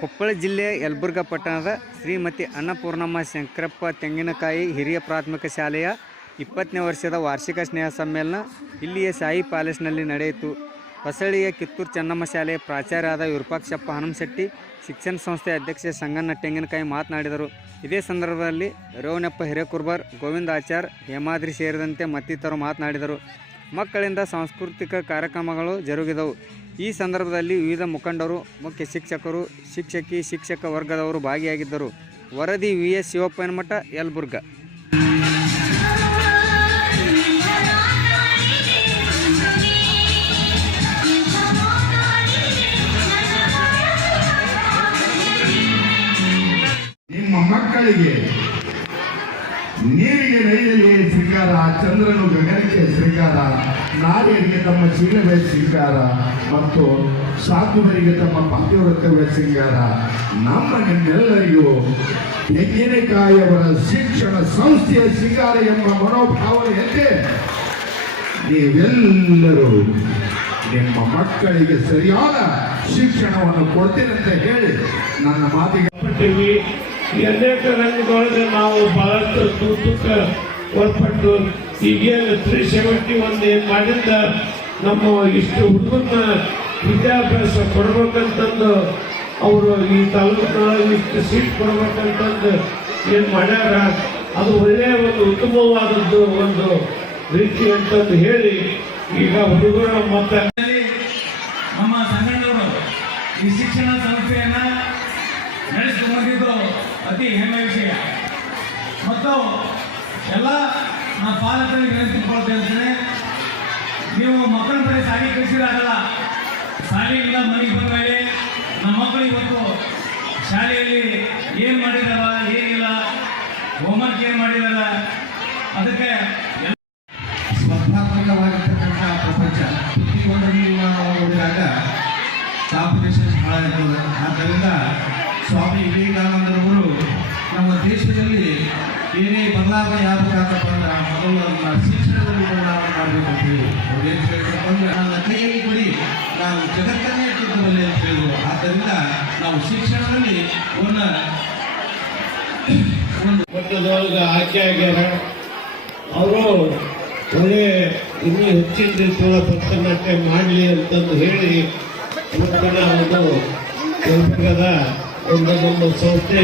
ಕೊಪ್ಪಳ ಜಿಲ್ಲೆಯ ಯಲಬುರ್ಗ ಪಟ್ಟಣದ ಶ್ರೀಮತಿ ಅನ್ನಪೂರ್ಣಮ್ಮ ಶಂಕರಪ್ಪ ತೆಂಗಿನಕಾಯಿ ಹಿರಿಯ ಪ್ರಾಥಮಿಕ ಶಾಲೆಯ ಇಪ್ಪತ್ತನೇ ವರ್ಷದ ವಾರ್ಷಿಕ ಸ್ನೇಹ ಸಮ್ಮೇಳನ ಇಲ್ಲಿಯ ಸಾಯಿ ಪ್ಯಾಲೇಸ್ನಲ್ಲಿ ನಡೆಯಿತು. ಹೊಸಳ್ಳಿಯ ಕಿತ್ತೂರು ಚೆನ್ನಮ್ಮ ಶಾಲೆಯ ಪ್ರಾಚಾರ್ಯರಾದ ವಿರೂಪಾಕ್ಷಪ್ಪ ಹನುಮಶೆಟ್ಟಿ ಶಿಕ್ಷಣ ಸಂಸ್ಥೆ ಅಧ್ಯಕ್ಷೆ ಸಂಗಣ್ಣ ತೆಂಗಿನಕಾಯಿ ಮಾತನಾಡಿದರು. ಇದೇ ಸಂದರ್ಭದಲ್ಲಿ ರೇವಣಪ್ಪ ಹಿರೇಕುರ್ಬಾರ್, ಗೋವಿಂದ ಆಚಾರ್, ಹೇಮಾದ್ರಿ ಸೇರಿದಂತೆ ಮತ್ತಿತರರು ಮಾತನಾಡಿದರು. ಮಕ್ಕಳಿಂದ ಸಾಂಸ್ಕೃತಿಕ ಕಾರ್ಯಕ್ರಮಗಳು ಜರುಗಿದವು. ಈ ಸಂದರ್ಭದಲ್ಲಿ ವಿವಿಧ ಮುಖಂಡರು, ಮುಖ್ಯ ಶಿಕ್ಷಕರು, ಶಿಕ್ಷಕಿ, ಶಿಕ್ಷಕ ವರ್ಗದವರು ಭಾಗಿಯಾಗಿದ್ದರು. ವರದಿ ವಿ. ಎಸ್. ಶಿವಪ್ಪನಮಠ ಯಲಬುರ್ಗ. ನಿಮ್ಮ ಮಕ್ಕಳಿಗೆ ಚಂದ್ರನು ಗಗನಕ್ಕೆ ಶೃಂಗಾರ, ನಾರಿಯರಿಗೆ ತಮ್ಮ ಚೀಲವೇ ಶೃಂಗಾರ ಮತ್ತು ಸಾಧುವರಿಗೆ ತಮ್ಮ ಪಾತಿವ್ರತ್ಯವೇ ಶೃಂಗಾರ. ನಮ್ಮ ನಿಮ್ಮೆಲ್ಲರಿಗೂ ತೆಂಗಿನಕಾಯಿಯವರ ಶಿಕ್ಷಣ ಸಂಸ್ಥೆಯ ಶೃಂಗಾರ ಎಂಬ ಮನೋಭಾವನೆಯಂತೆ ನೀವೆಲ್ಲರೂ ನಿಮ್ಮ ಮಕ್ಕಳಿಗೆ ಸರಿಯಾದ ಶಿಕ್ಷಣವನ್ನು ಕೊಡ್ತೀನಿ ಅಂತ ಹೇಳಿ ನನ್ನ ಮಾತಿಗೆ ಎಲ್ಲೇ ರಂಗದೊಳಗೆ ನಾವು ಬಹಳಷ್ಟು ಒಳಪಟ್ಟು ಈಗೇನು ತ್ರೀ ಸೆವೆಂಟಿ ಒಂದು ಏನು ಮಾಡಿದ್ದ? ನಮ್ಮ ಇಷ್ಟು ಹುಡುಗನ ವಿದ್ಯಾಭ್ಯಾಸ ಕೊಡ್ಬೇಕಂತಂದು ಅವರು ಈ ತಾಲೂಕಿನೊಳಗೆ ಇಷ್ಟು ಸೀಟ್ ಕೊಡ್ಬೇಕಂತಂದು ಏನು ಮಾಡ್ಯಾರ? ಅದು ಒಳ್ಳೆಯ ಒಂದು ಉತ್ತಮವಾದದ್ದು ಒಂದು ರೀತಿ ಅಂತಂದು ಹೇಳಿ ಈಗ ಹುಡುಗರು ಮತ್ತೆ ನಮ್ಮ ಸಂಗಣ್ಣವರು ಈ ಶಿಕ್ಷಣ ಸಂಸ್ಥೆಯನ್ನ ನಡೆಸಿಕೊಂಡಿದ್ದು ಅತಿ ಹೆಮ್ಮೆ ವಿಷಯ. ಮತ್ತು ಎಲ್ಲ ನಮ್ಮ ಪಾಲಕರಿಗೆ ವಿನಂತಿಕೊಳ್ತೇನೆ ಅಂತಂದ್ರೆ ನೀವು ಮಕ್ಕಳ ಕಡೆ ಶಾಲೆ ಕಳಿಸಿದಾಗಲ್ಲ ಶಾಲೆಯಿಂದ ಮನೆಗೆ ಬಂದ ಮೇಲೆ ನಮ್ಮ ಮಕ್ಕಳು ಇವತ್ತು ಶಾಲೆಯಲ್ಲಿ ಏನು ಮಾಡಿದಾರ, ಏನಿಲ್ಲ ಹೋಮ್ವರ್ಕ್ ಏನು ಮಾಡಿದಾರ, ಅದಕ್ಕೆ ಸ್ಪರ್ಧಾತ್ಮಕವಾಗಿರ್ತಕ್ಕಂಥ ಪ್ರಪಂಚ ಪ್ರತಿಯೊಂದರಲ್ಲಿ ನಾವು ನೋಡಿದಾಗ ಕಾಂಪಿಟೇಷನ್ ಬಹಳ ಇರ್ತದೆ ಆದ್ದರಿಂದ ಸ್ವಾಮಿ ವಿವೇಕಾನಂದರವರು ನಮ್ಮ ದೇಶದಲ್ಲಿ ಏನೇ ಬದಲಾವಣೆ ಆಗಬೇಕಾಗಪ್ಪ ಅಂದ್ರೆ ಮೊದಲು ಅದನ್ನ ಶಿಕ್ಷಣದಲ್ಲಿ ಬದಲಾವಣೆ ಮಾಡಬೇಕು ಅಂತ ಹೇಳಿ. ಅವ್ರು ಏನು ಹೇಳ್ಬೇಕು ಅಂದ್ರೆ ನನ್ನ ಕೈಯಲ್ಲಿ ಕೊಡಿ ನಾವು ಜಗತ್ತನ್ನೇ ತಿದ್ದಬಲ್ಲೆ ಅಂತ ಹೇಳಿದ್ರು ಆದ್ದರಿಂದ ನಾವು ಶಿಕ್ಷಣದಲ್ಲಿ ಒಂದು ಮಟ್ಟದೊಳಗೆ ಆಯ್ಕೆ ಆಗ್ಯಾರ. ಅವರು ಒಳ್ಳೆ ಇನ್ನೂ ಹೆಚ್ಚಿನ ರೀತಿಯ ಭರತನಾಟ್ಯ ಮಾಡಲಿ ಅಂತಂದು ಹೇಳಿ ಒಂದು ಯಲಬುರ್ಗದ ಒಂದು ನಮ್ಮ ಸಂಸ್ಥೆ